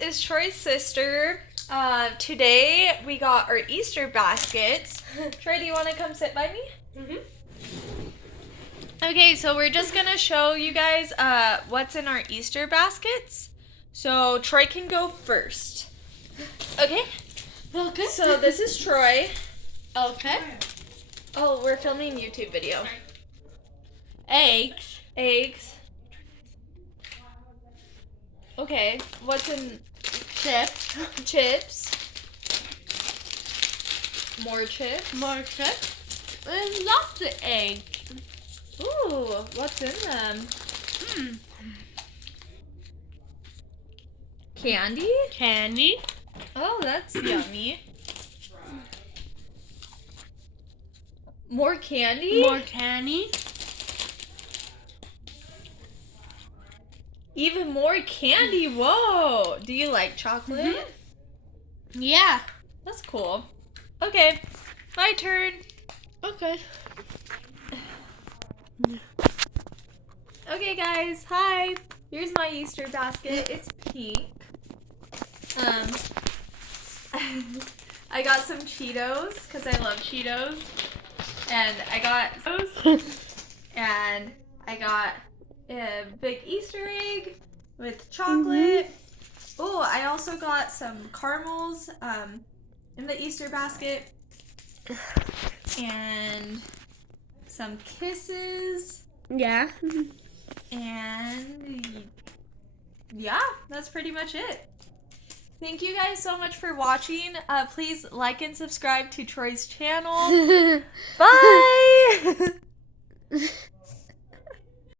it's Troy's sister. Today we got our Easter baskets. Troy, do you want to come sit by me? Okay, so we're just gonna show you guys what's in our Easter baskets. So Troy can go first. Okay? Okay. So this is Troy. Okay. Oh, we're filming a YouTube video. Eggs. Eggs. Okay, what's in Chips. chips? More chips. More chips. And lots of eggs. Ooh, what's in them? Candy? Candy. Oh, that's yummy. More candy? More candy. Even more candy. Whoa. Do you like chocolate? Yeah. That's cool. Okay, my turn. Okay. Okay, guys. Hi. Here's my Easter basket. It's pink. I got some Cheetos because I love Cheetos. And I got those. And I got a big Easter egg with chocolate. Oh, I also got some caramels in the Easter basket. And some kisses. Yeah. And yeah, that's pretty much it. Thank you guys so much for watching. Please like and subscribe to Troy's channel. Bye!